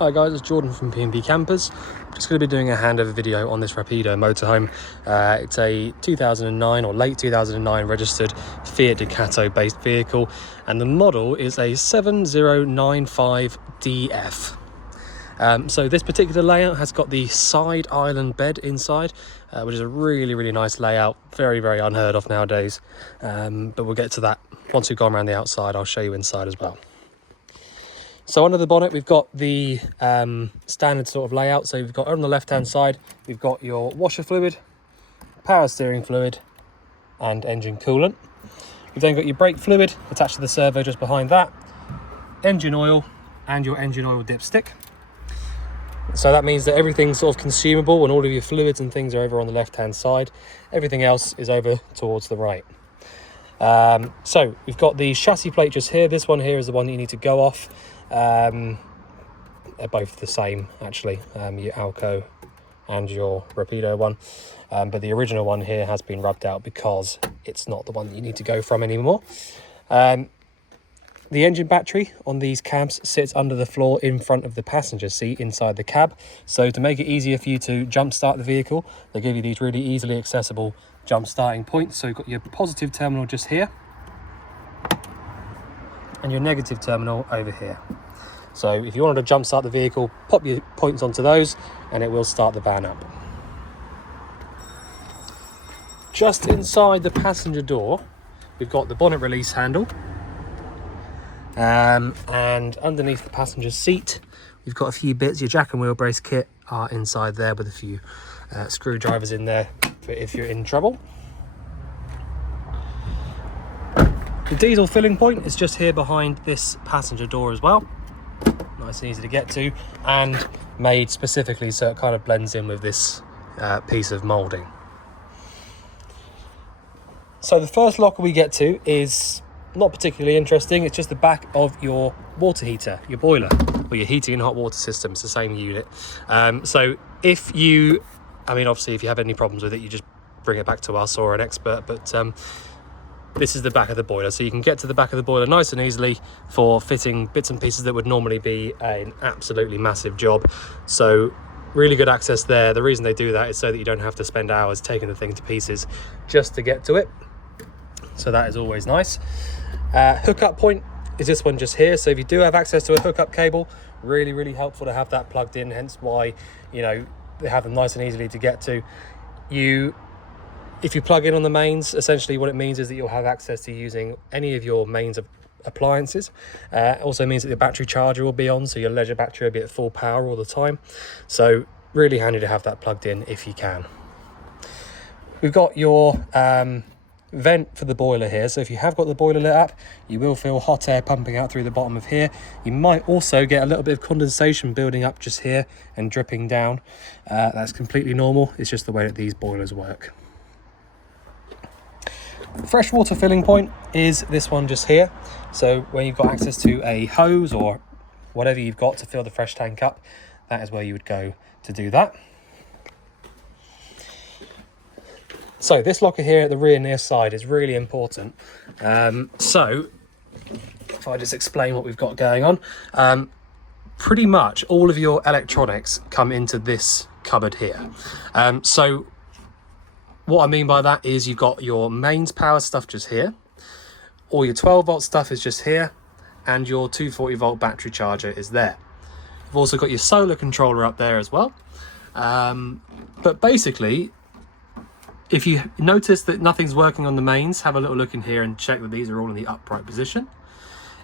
Hi guys, it's Jordan from P&B Campers. I'm just going to be doing a handover video on this Rapido motorhome. It's a 2009 or late 2009 registered Fiat Ducato based vehicle, and the model is a 7095DF. So this particular layout has got the side island bed inside, which is a really nice layout, very unheard of nowadays, but we'll get to that once we've gone around the outside. I'll show you inside as well. So under the bonnet, we've got the standard sort of layout. So we've got on the left-hand side, we've got your washer fluid, power steering fluid, and engine coolant. You've then got your brake fluid attached to the servo just behind that, engine oil, and your engine oil dipstick. So that means that everything's sort of consumable and all of your fluids and things are over on the left-hand side. Everything else is over towards the right. So we've got the chassis plate just here. This one here is the one that you need to go off. They're both the same actually, your Alco and your Rapido one, but the original one here has been rubbed out because it's not the one that you need to go from anymore. The engine battery on these cabs sits under the floor in front of the passenger seat inside the cab. So to make it easier for you to jump start the vehicle, they give you these really easily accessible jump starting points. So you've got your positive terminal just here and your negative terminal over here. So if you wanted to jump start the vehicle, pop your points onto those and it will start the van up. Just inside the passenger door, we've got the bonnet release handle. And underneath the passenger seat, we've got a few bits. Your jack and wheel brace kit are inside there with a few screwdrivers in there for if you're in trouble. The diesel filling point is just here behind this passenger door as well. Nice and easy to get to, and made specifically so it kind of blends in with this piece of moulding. So the first locker we get to is not particularly interesting. It's just the back of your water heater, your boiler, or your heating and hot water system. It's the same unit. So if you, obviously if you have any problems with it, you just bring it back to us or an expert, but this is the back of the boiler. So you can get to the back of the boiler nice and easily for fitting bits and pieces that would normally be an absolutely massive job. So really good access there. The reason they do that is so that you don't have to spend hours taking the thing to pieces just to get to it. So that is always nice. Hookup point is this one just here. So if you do have access to a hookup cable, really helpful to have that plugged in, hence why, you know, they have them nice and easily to get to. If you plug in on the mains, essentially what it means is that you'll have access to using any of your mains of appliances. Also means that the battery charger will be on, so your leisure battery will be at full power all the time. So really handy to have that plugged in if you can. We've got your vent for the boiler here. So if you have got the boiler lit up, you will feel hot air pumping out through the bottom of here. You might also get a little bit of condensation building up just here and dripping down. That's completely normal. It's just the way that these boilers work. Freshwater filling point is this one just here. So when you've got access to a hose or whatever you've got to fill the fresh tank up, that is where you would go to do that. So this locker here at the rear near side is really important. So if I just explain what we've got going on, pretty much all of your electronics come into this cupboard here. So what I mean by that is you've got your mains power stuff just here, all your 12 volt stuff is just here, and your 240 volt battery charger is there. You've also got your solar controller up there as well. But basically, if you notice that nothing's working on the mains, have a little look in here and check that these are all in the upright position.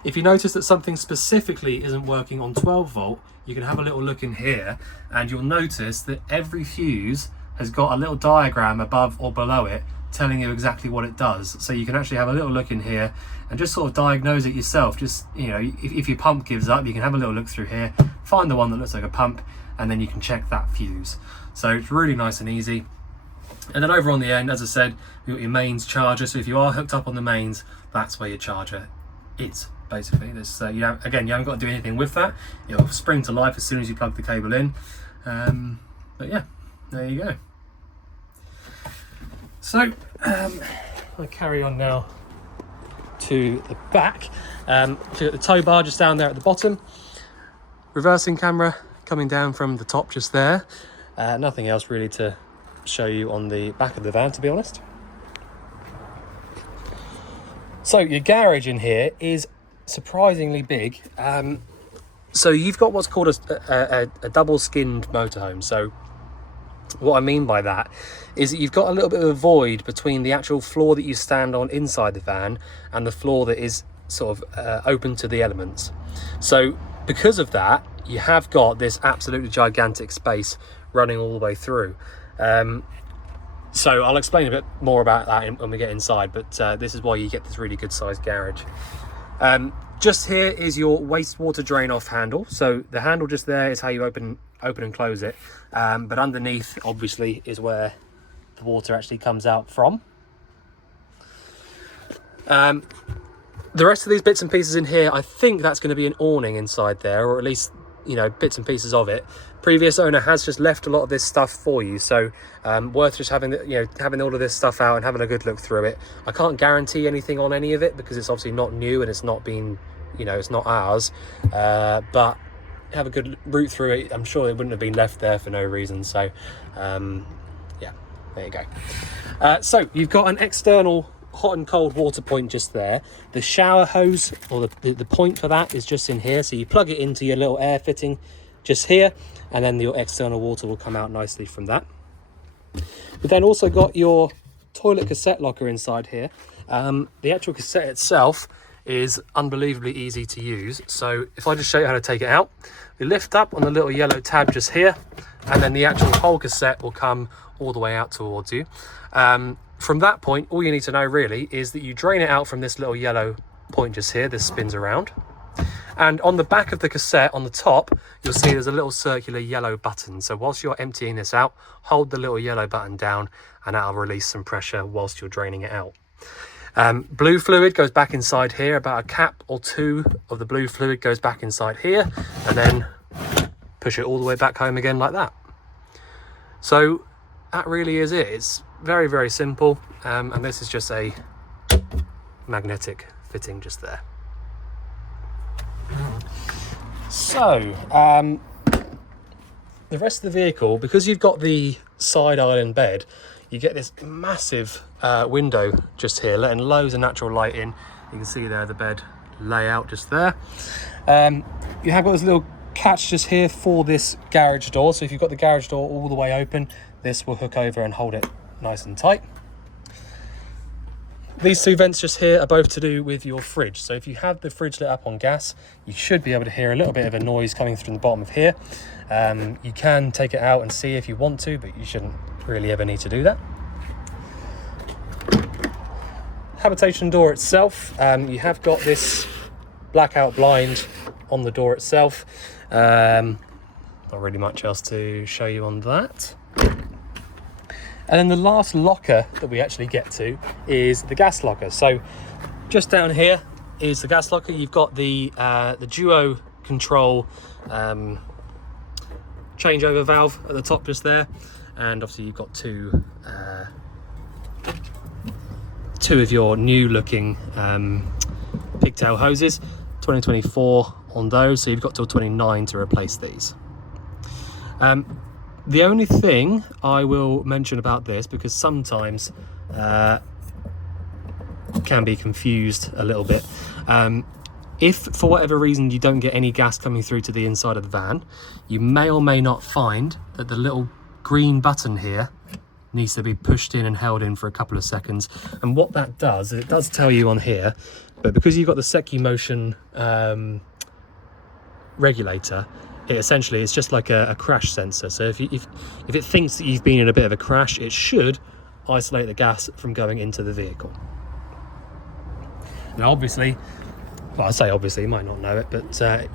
If you notice that something specifically isn't working on 12 volt, you can have a little look in here and you'll notice that every fuse has got a little diagram above or below it telling you exactly what it does. So you can actually have a little look in here and just sort of diagnose it yourself. Just, you know, if your pump gives up, you can have a little look through here, find the one that looks like a pump, and then you can check that fuse. So it's really nice and easy. And then over on the end, as I said, you've got your mains charger. So if you are hooked up on the mains, that's where your charger is, basically. This, you haven't got to do anything with that. It'll spring to life as soon as you plug the cable in. But yeah, there you go. So I carry on now to the back. So you've got the tow bar just down there at the bottom. reversing camera coming down from the top just there. Nothing else really to show you on the back of the van, to be honest. So your garage in here is surprisingly big. So you've got what's called a double skinned motorhome. So what I mean by that is that you've got a little bit of a void between the actual floor that you stand on inside the van and the floor that is sort of open to the elements. So because of that, you have got this absolutely gigantic space running all the way through. So I'll explain a bit more about that when we get inside, but this is why you get this really good sized garage. Just here is your wastewater drain off handle. So the handle just there is how you open and close it. But underneath, obviously, is where the water actually comes out from. The rest of these bits and pieces in here, I think that's going to be an awning inside there, or at least, you know, bits and pieces of it. Previous owner has just left a lot of this stuff for you, so worth just having having all of this stuff out and having a good look through it. I can't guarantee anything on any of it because it's obviously not new and it's not been, you know, it's not ours, but have a good route through it. I'm sure it wouldn't have been left there for no reason. So yeah, there you go. So you've got an external hot and cold water point just there. The shower hose, or the point for that, is just in here. So you plug it into your little air fitting just here, and then your external water will come out nicely from that. We've then also got your toilet cassette locker inside here. The actual cassette itself is unbelievably easy to use. So if I just show you how to take it out, we lift up on the little yellow tab just here, and then the actual whole cassette will come all the way out towards you. From that point, all you need to know really is that you drain it out from this little yellow point just here. This spins around. And on the back of the cassette, on the top, you'll see there's a little circular yellow button. So whilst you're emptying this out, hold the little yellow button down and that'll release some pressure whilst you're draining it out. Blue fluid goes back inside here. About a cap or two of the blue fluid goes back inside here, and then push it all the way back home again like that. So that really is it. It's very, very simple. And this is just a magnetic fitting just there. So the rest of the vehicle, because you've got the side island bed, you get this massive window just here, letting loads of natural light in. You can see there the bed layout just there. You have got this little catch just here for this garage door. So if you've got the garage door all the way open, this will hook over and hold it nice and tight. These two vents just here are both to do with your fridge. So if you have the fridge lit up on gas, you should be able to hear a little bit of a noise coming from the bottom of here. You can take it out and see if you want to, but you shouldn't really ever need to do that. Habitation door itself, you have got this blackout blind on the door itself. Not really much else to show you on that. And then the last locker that we actually get to is the gas locker. So just down here is the gas locker. You've got the duo control changeover valve at the top just there, and obviously you've got two of your new looking pigtail hoses, 2024 on those, so you've got till 29 to replace these. The only thing I will mention about this, because sometimes can be confused a little bit, if for whatever reason you don't get any gas coming through to the inside of the van, you may or may not find that the little green button here needs to be pushed in and held in for a couple of seconds. And what that does, it does tell you on here, but because you've got the SecuMotion regulator, it essentially is just like a crash sensor. So if it thinks that you've been in a bit of a crash, it should isolate the gas from going into the vehicle. Now obviously, well, I say obviously, you might not know it, but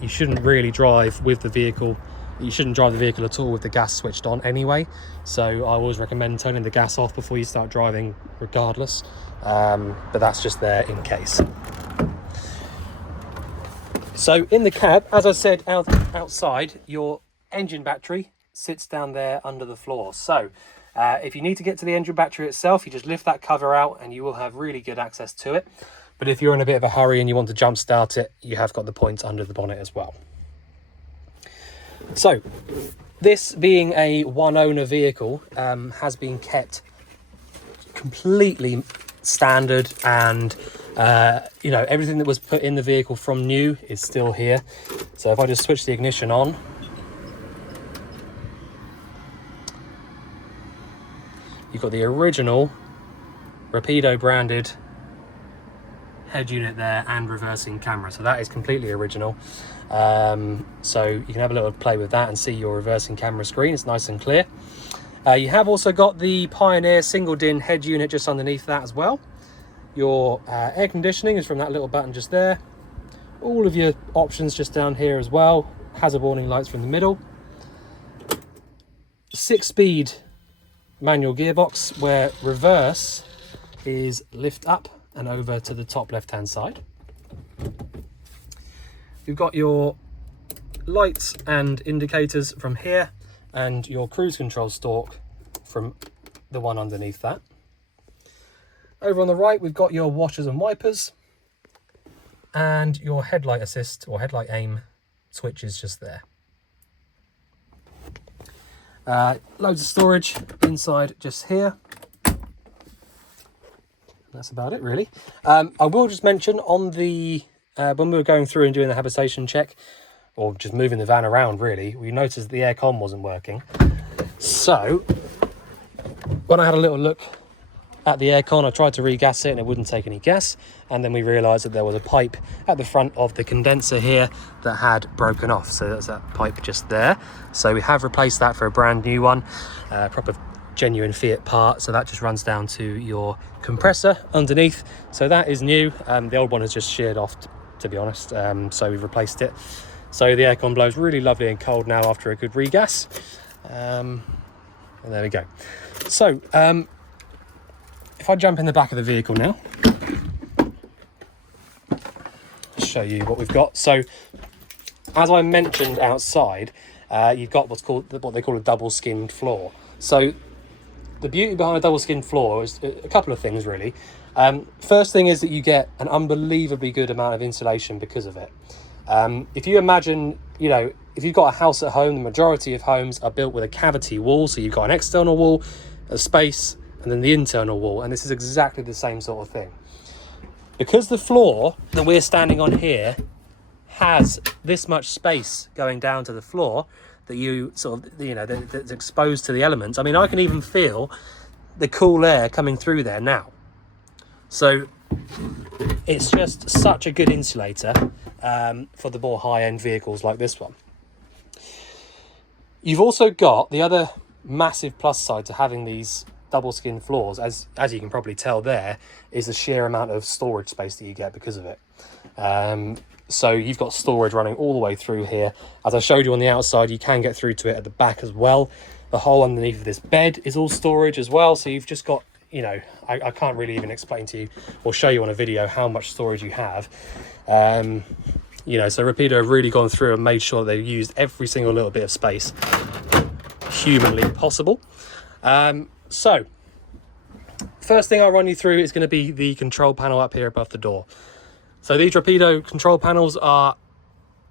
you shouldn't really drive with the vehicle. You shouldn't drive the vehicle at all with the gas switched on anyway. So I always recommend turning the gas off before you start driving regardless. But that's just there in case. So in the cab, as I said, outside, your engine battery sits down there under the floor. So if you need to get to the engine battery itself, you just lift that cover out and you will have really good access to it. But if you're in a bit of a hurry and you want to jump start it, you have got the points under the bonnet as well. So this being a one owner vehicle has been kept completely standard, and you know, everything that was put in the vehicle from new is still here. So if I just switch the ignition on, you've got the original Rapido branded head unit there and reversing camera, so that is completely original. So you can have a little play with that and see your reversing camera screen. It's nice and clear. You have also got the Pioneer single din head unit just underneath that as well. Your air conditioning is from that little button just there. All of your options just down here as well. Hazard warning lights from the middle. 6-speed manual gearbox, where reverse is lift up and over to the top left hand side. You've got your lights and indicators from here, and your cruise control stalk from the one underneath that. Over on the right, we've got your washers and wipers, and your headlight assist or headlight aim switch is just there. Loads of storage inside just here. That's about it, really. I will just mention on the when we were going through and doing the habitation check, or just moving the van around, really, we noticed the aircon wasn't working. So when I had a little look at the aircon, I tried to regas it and it wouldn't take any gas, and then we realized that there was a pipe at the front of the condenser here that had broken off. So that's that pipe just there. So we have replaced that for a brand new one, proper genuine Fiat part. So that just runs down to your compressor underneath, so that is new. The old one has just sheared off, to be honest, so we've replaced it. So the aircon blows really lovely and cold now after a good regas. And there we go. So if I jump in the back of the vehicle now, I'll show you what we've got. So as I mentioned outside, you've got what they call a double skinned floor. So the beauty behind a double skinned floor is a couple of things, really. First thing is that you get an unbelievably good amount of insulation because of it. If you imagine, you know, if you've got a house at home, the majority of homes are built with a cavity wall. So you've got an external wall, a space, and then the internal wall. And this is exactly the same sort of thing. Because the floor that we're standing on here has this much space going down to the floor, that you sort of, you know, that's exposed to the elements. I mean, I can even feel the cool air coming through there now. So it's just such a good insulator for the more high-end vehicles like this one. You've also got the other massive plus side to having these double skin floors, as you can probably tell there, is the sheer amount of storage space that you get because of it. So you've got storage running all the way through here. As I showed you on the outside, you can get through to it at the back as well. The hole underneath of this bed is all storage as well. So you've just got, you know, I can't really even explain to you or show you on a video how much storage you have. You know, so Rapido have really gone through and made sure they've used every single little bit of space humanly possible. So first thing I'll run you through is going to be the control panel up here above the door. So these Rapido control panels are,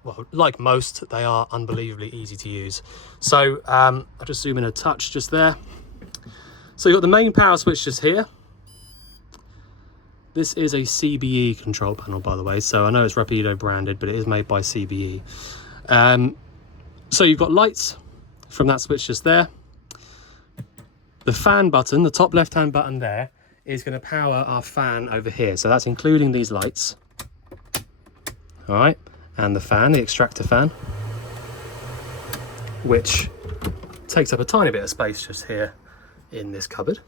well, like most, they are unbelievably easy to use. So I'll just zoom in a touch just there. So you've got the main power switch just here. This is a CBE control panel, by the way. So I know it's Rapido branded, but it is made by CBE. So you've got lights from that switch just there. The fan button, the top left-hand button there, is going to power our fan over here. So that's including these lights. All right, and the fan, the extractor fan, which takes up a tiny bit of space just here in this cupboard.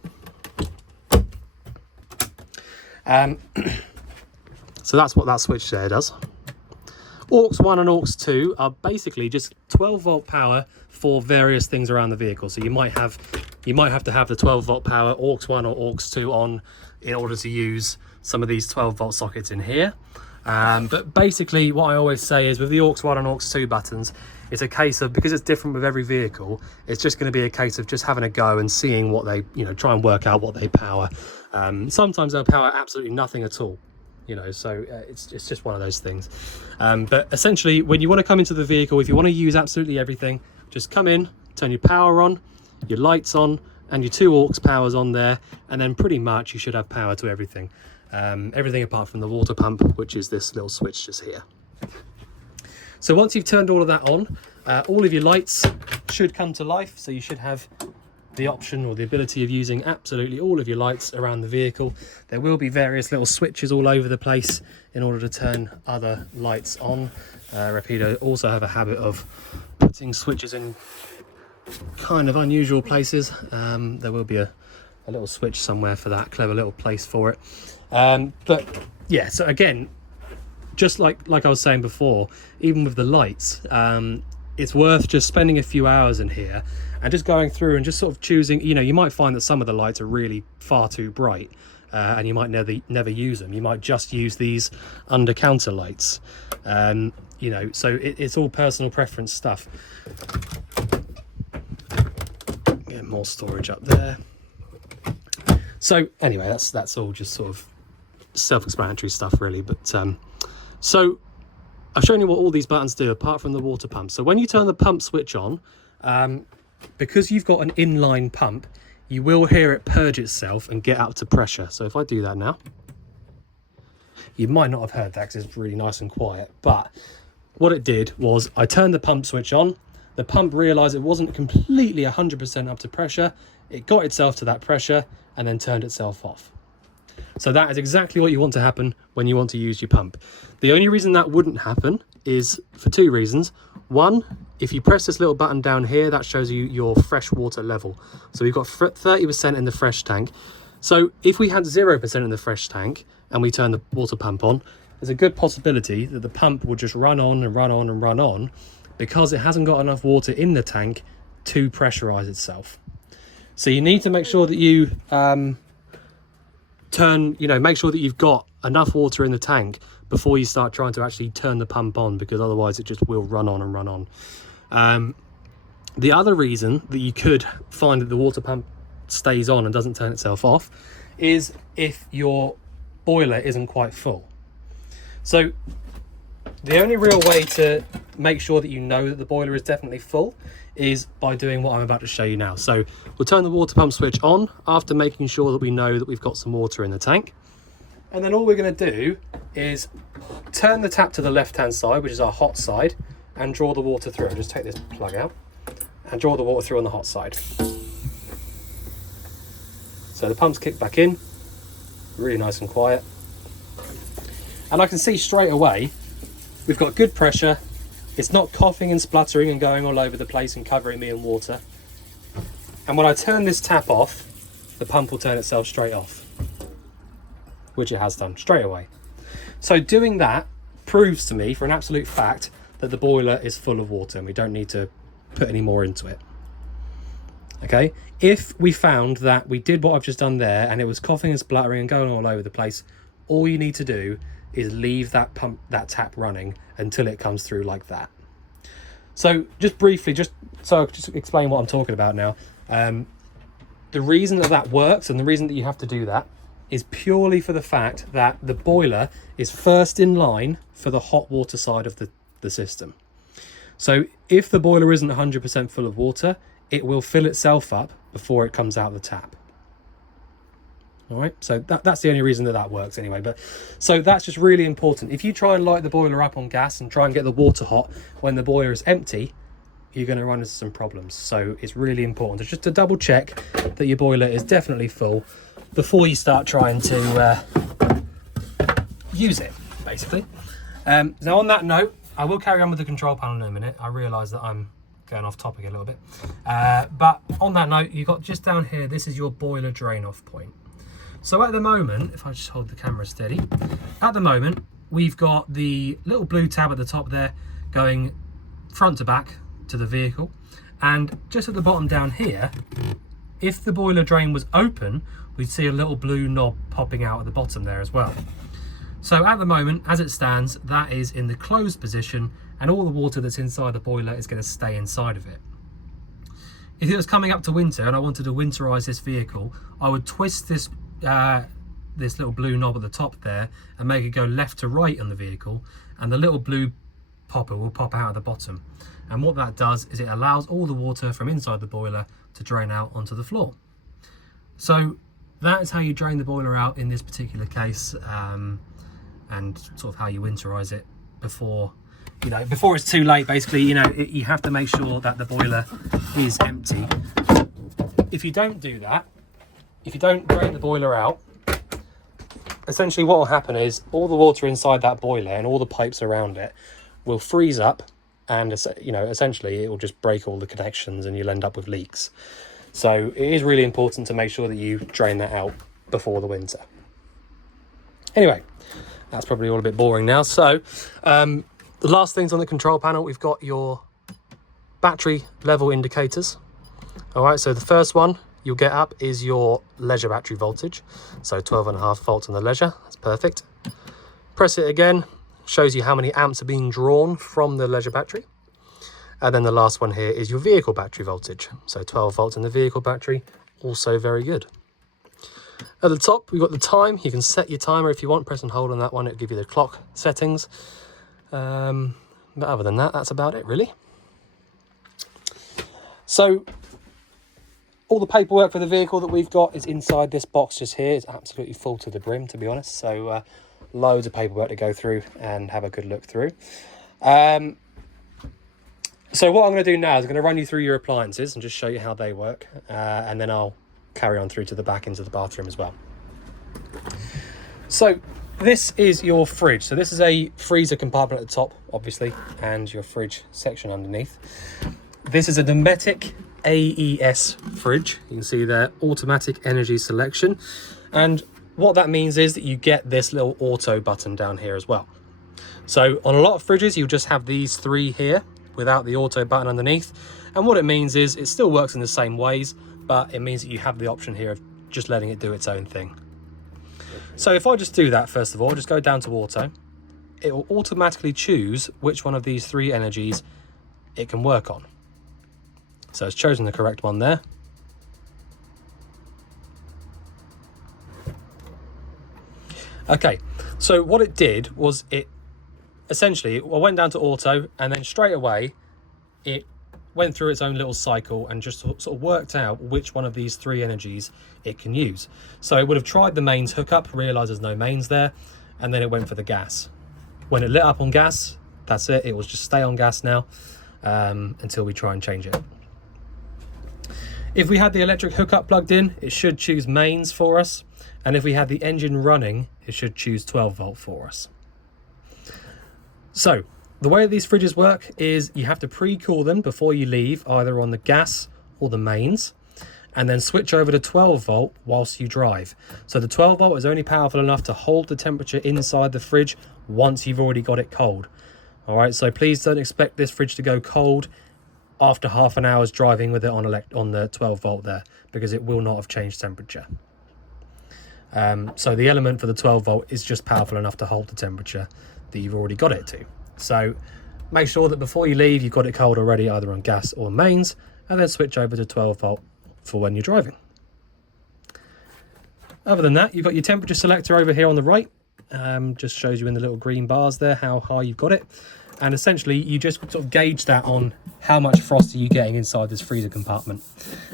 So that's what that switch there does. Aux 1 and Aux 2 are basically just 12-volt power for various things around the vehicle. So you might have to have the 12-volt power Aux 1 or Aux 2 on in order to use some of these 12-volt sockets in here. But basically what I always say is with the Aux 1 and Aux 2 buttons, it's a case of, because it's different with every vehicle, it's just going to be a case of just having a go and seeing what they, you know, try and work out what they power. Sometimes they'll power absolutely nothing at all. you know, so it's just one of those things. But essentially, when you want to come into the vehicle, if you want to use absolutely everything, just come in, turn your power on, your lights on, and your 2 aux powers on there, and then pretty much you should have power to everything. Everything apart from the water pump, which is this little switch just here. So once you've turned all of that on, all of your lights should come to life. So you should have the option or the ability of using absolutely all of your lights around the vehicle. There will be various little switches all over the place in order to turn other lights on. Rapido also have a habit of putting switches in kind of unusual places. There will be a little switch somewhere for that, clever little place for it. But yeah, so again, just like I was saying before, even with the lights, it's worth just spending a few hours in here and just going through and just sort of choosing. You know, you might find that some of the lights are really far too bright, and you might never use them. You might just use these under counter lights. You know, so it's all personal preference stuff. Get more storage up there. So anyway, that's all just sort of self-explanatory stuff really. But so I've shown you what all these buttons do apart from the water pump. So when you turn the pump switch on, because you've got an inline pump, you will hear it purge itself and get up to pressure. So if I do that now, you might not have heard that because it's really nice and quiet, but what it did was I turned the pump switch on. The pump realized it wasn't completely 100% up to pressure. It got itself to that pressure and then turned itself off. So that is exactly what you want to happen when you want to use your pump. The only reason that wouldn't happen is for 2 reasons. One, if you press this little button down here, that shows you your fresh water level. So we've got 30% in the fresh tank. So if we had 0% in the fresh tank and we turn the water pump on, there's a good possibility that the pump will just run on and run on and run on because it hasn't got enough water in the tank to pressurize itself. So you need to make sure that you make sure that you've got enough water in the tank before you start trying to actually turn the pump on, because otherwise it just will run on and run on. The other reason that you could find that the water pump stays on and doesn't turn itself off is if your boiler isn't quite full. So the only real way to make sure that you know that the boiler is definitely full is by doing what I'm about to show you now. So we'll turn the water pump switch on after making sure that we know that we've got some water in the tank. And then all we're going to do is turn the tap to the left-hand side, which is our hot side, and draw the water through. I'll just take this plug out and draw the water through on the hot side. So the pump's kicked back in, really nice and quiet. And I can see straight away we've got good pressure. It's not coughing and spluttering and going all over the place and covering me in water. And when I turn this tap off, the pump will turn itself straight off, which it has done straight away. So doing that proves to me for an absolute fact that the boiler is full of water and we don't need to put any more into it. Okay, if we found that we did what I've just done there and it was coughing and spluttering and going all over the place, all you need to do is leave that tap running until it comes through like that. So just briefly, just explain what I'm talking about now. The reason that works and the reason that you have to do that is purely for the fact that the boiler is first in line for the hot water side of the system. So if the boiler isn't 100% full of water, it will fill itself up before it comes out the tap. All right, so that's the only reason that works anyway. But so that's just really important. If you try and light the boiler up on gas and try and get the water hot when the boiler is empty, you're going to run into some problems. So it's really important just to double check that your boiler is definitely full before you start trying to use it, basically. Now on that note, I will carry on with the control panel in a minute. I realise that I'm going off topic a little bit. But on that note, you've got just down here, this is your boiler drain off point. So at the moment, if I just hold the camera steady, at the moment, we've got the little blue tab at the top there going front to back to the vehicle. And just at the bottom down here, if the boiler drain was open, we'd see a little blue knob popping out at the bottom there as well. So at the moment, as it stands, that is in the closed position and all the water that's inside the boiler is going to stay inside of it. If it was coming up to winter and I wanted to winterize this vehicle, I would twist this this little blue knob at the top there and make it go left to right on the vehicle, and the little blue popper will pop out at the bottom. And what that does is it allows all the water from inside the boiler to drain out onto the floor. So that is how you drain the boiler out in this particular case, and sort of how you winterize it before it's too late. Basically, you have to make sure that the boiler is empty. If you don't do that, if you don't drain the boiler out, essentially what will happen is all the water inside that boiler and all the pipes around it will freeze up, and essentially it will just break all the connections and you'll end up with leaks. So it is really important to make sure that you drain that out before the winter. Anyway, that's probably all a bit boring now. So the last things on the control panel, we've got your battery level indicators. All right, so the first one you'll get up is your leisure battery voltage. So 12.5 volts on the leisure, that's perfect. Press it again, shows you how many amps are being drawn from the leisure battery. And then the last one here is your vehicle battery voltage. So 12 volts in the vehicle battery, also very good. At the top, we've got the time. You can set your timer if you want. Press and hold on that one. It'll give you the clock settings. But other than that, that's about it, really. So all the paperwork for the vehicle that we've got is inside this box just here. It's absolutely full to the brim, to be honest. So loads of paperwork to go through and have a good look through. So what I'm going to do now is I'm going to run you through your appliances and just show you how they work. And then I'll carry on through to the back into the bathroom as well. So this is your fridge. So this is a freezer compartment at the top, obviously, and your fridge section underneath. This is a Dometic AES fridge. You can see there, automatic energy selection. And what that means is that you get this little auto button down here as well. So on a lot of fridges, you'll just have these three here without the auto button underneath. And what it means is it still works in the same ways, but it means that you have the option here of just letting it do its own thing. So if I just do that, first of all, just go down to auto, it will automatically choose which one of these three energies it can work on. So it's chosen the correct one there. Okay, so what it did was it essentially, I went down to auto, and then straight away it went through its own little cycle and just sort of worked out which one of these three energies it can use. So it would have tried the mains hookup, realised there's no mains there, and then it went for the gas. When it lit up on gas, that's it. It will just stay on gas now until we try and change it. If we had the electric hookup plugged in, it should choose mains for us. And if we had the engine running, it should choose 12 volt for us. So the way these fridges work is you have to pre-cool them before you leave, either on the gas or the mains, and then switch over to 12 volt whilst you drive. So the 12 volt is only powerful enough to hold the temperature inside the fridge once you've already got it cold. All right, so please don't expect this fridge to go cold after half an hour's driving with it on the 12 volt there, because it will not have changed temperature. So the element for the 12 volt is just powerful enough to hold the temperature that you've already got it to. So make sure that before you leave, you've got it cold already, either on gas or mains, and then switch over to 12 volt for when you're driving. Other than that, you've got your temperature selector over here on the right. Just shows you in the little green bars there how high you've got it. And essentially, you just sort of gauge that on how much frost are you getting inside this freezer compartment.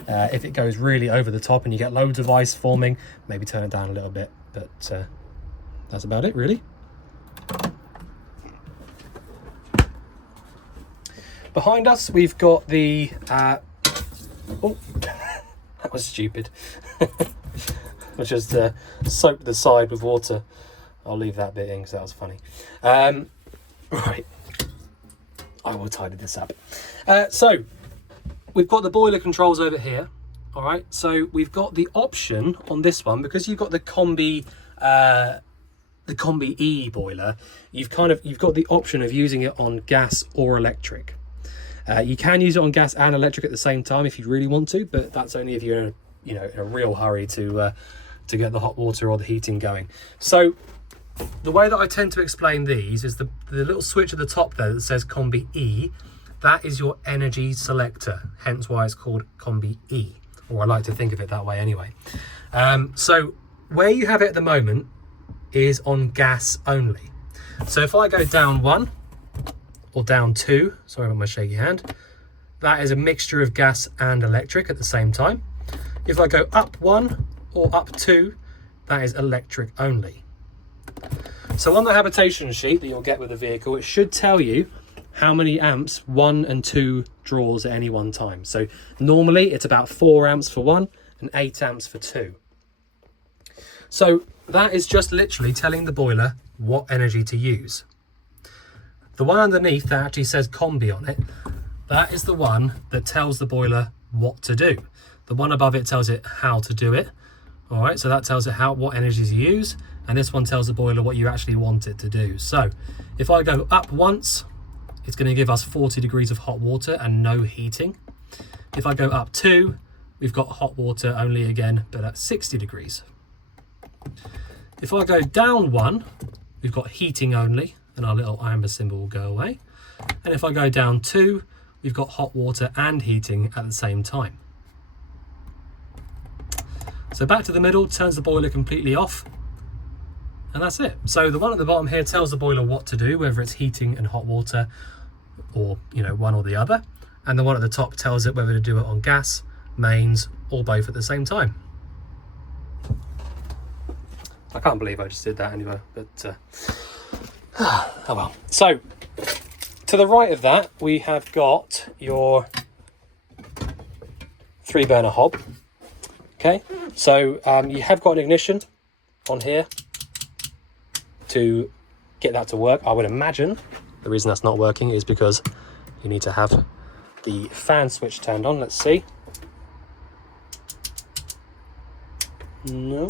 If it goes really over the top and you get loads of ice forming, maybe turn it down a little bit. But that's about it, really. Behind us, we've got the... oh, that was stupid. I just soaked the side with water. I'll leave that bit in because that was funny. Right. I will tidy this up. So we've got the boiler controls over here. All right. So we've got the option on this one, because you've got the Combi E boiler. You've got the option of using it on gas or electric. You can use it on gas and electric at the same time if you really want to, but that's only if you're in a real hurry to get the hot water or the heating going. So the way that I tend to explain these is the little switch at the top there that says Combi E. That is your energy selector, hence why it's called Combi E, or I like to think of it that way anyway. So where you have it at the moment is on gas only. So if I go down 1 or down 2, sorry about my shaky hand, that is a mixture of gas and electric at the same time. If I go up 1 or up 2, that is electric only. So on the habitation sheet that you'll get with the vehicle, it should tell you how many amps 1 and 2 draws at any one time. So normally it's about 4 amps for 1 and 8 amps for 2. So that is just literally telling the boiler what energy to use. The one underneath that actually says combi on it, that is the one that tells the boiler what to do. The one above it tells it how to do it. All right, so that tells it what energy to use, and this one tells the boiler what you actually want it to do. So if I go up once, it's going to give us 40 degrees of hot water and no heating. If I go up 2, we've got hot water only again, but at 60 degrees. If I go down 1, we've got heating only, and our little amber symbol will go away. And if I go down 2, we've got hot water and heating at the same time. So back to the middle, turns the boiler completely off, and that's it. So the one at the bottom here tells the boiler what to do, whether it's heating and hot water, or one or the other. And the one at the top tells it whether to do it on gas, mains, or both at the same time. I can't believe I just did that anyway, but oh well. So to the right of that, we have got your 3-burner hob. Okay, so you have got an ignition on here to get that to work. I would imagine the reason that's not working is because you need to have the fan switch turned on. Let's see. No.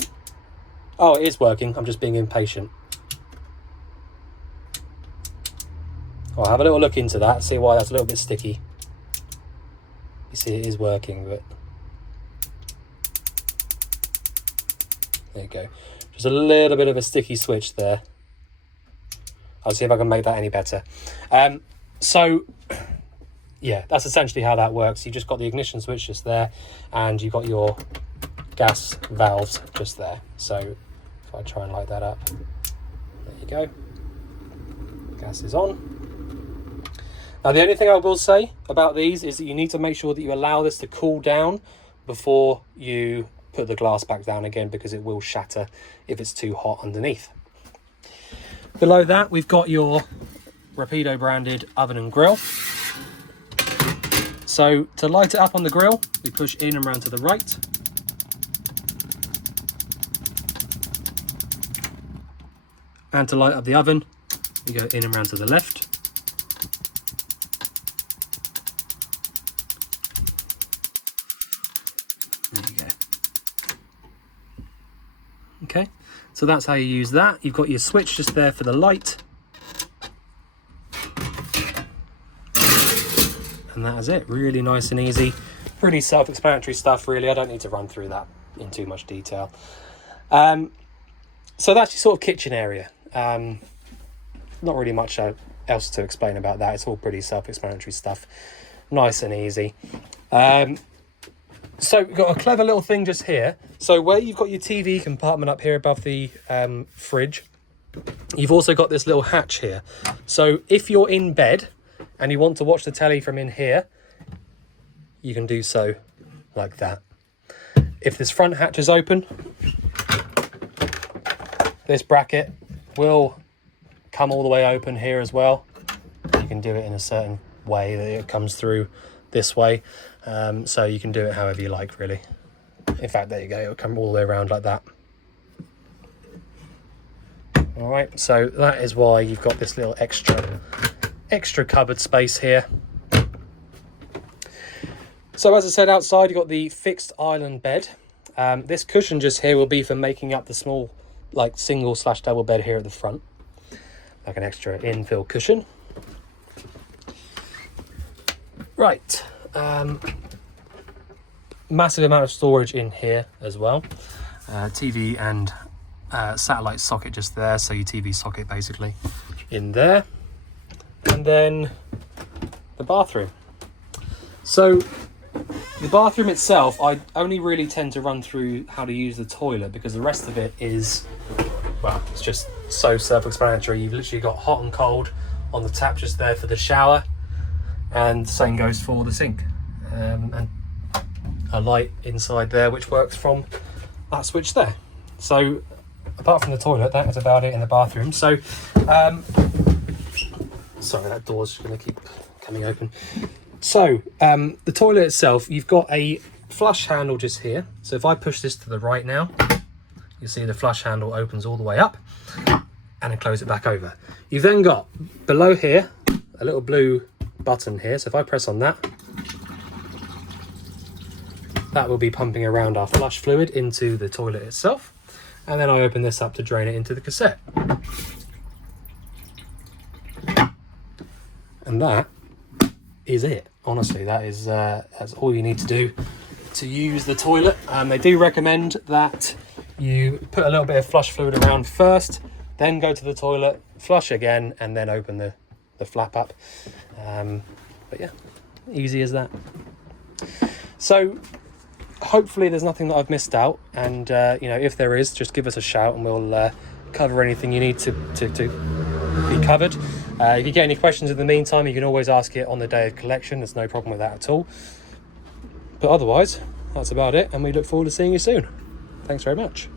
Oh, it is working. I'm just being impatient. I'll have a little look into that, see why that's a little bit sticky. You see, it is working, but there you go. Just a little bit of a sticky switch there. I'll see if I can make that any better. So yeah, that's essentially how that works. You just got the ignition switch just there, and you've got your gas valves just there. So if I try and light that up, there you go. Gas is on. Now the only thing I will say about these is that you need to make sure that you allow this to cool down before you put the glass back down again, because it will shatter if it's too hot underneath. Below that, we've got your Rapido branded oven and grill. So to light it up on the grill, we push in and round to the right. And to light up the oven, we go in and round to the left. There you go. Okay, so that's how you use that. You've got your switch just there for the light. And that is it, really nice and easy. Pretty self-explanatory stuff, really. I don't need to run through that in too much detail. So that's your sort of kitchen area. Not really much else to explain about that. It's all pretty self-explanatory stuff. Nice and easy. So we've got a clever little thing just here. So where you've got your TV compartment up here above the fridge, you've also got this little hatch here. So if you're in bed and you want to watch the telly from in here, you can do so like that. If this front hatch is open, this bracket will come all the way open here as well. You can do it in a certain way that it comes through this way. So you can do it however you like, really. In fact, there you go, it'll come all the way around like that. All right, so that is why you've got this little extra cupboard space here. So as I said, outside you've got the fixed island bed. This cushion just here will be for making up the small, like, single/double bed here at the front, like an extra infill cushion. Right. Massive amount of storage in here as well. TV and satellite socket just there, so your TV socket basically in there. And then the bathroom. So The bathroom itself, I only really tend to run through how to use the toilet, because the rest of it is, well, it's just so self-explanatory. You've literally got hot and cold on the tap just there for the shower, and the same goes for the sink, and a light inside there which works from that switch there. So apart from the toilet, that is about it in the bathroom. So sorry, that door's just going to keep coming open. So the toilet itself, you've got a flush handle just here. So if I push this to the right now, you see the flush handle opens all the way up, and then close it back over. You've then got below here a little blue button here. So if I press on that, that will be pumping around our flush fluid into the toilet itself. And then I open this up to drain it into the cassette. And that is it. Honestly, that's all you need to do to use the toilet. They do recommend that you put a little bit of flush fluid around first, then go to the toilet, flush again, and then open the flap up. But yeah, easy as that. So hopefully there's nothing that I've missed out, and if there is, just give us a shout and we'll cover anything you need to be covered. If you get any questions in the meantime, you can always ask it on the day of collection. There's no problem with that at all. But otherwise, that's about it, and we look forward to seeing you soon. Thanks very much.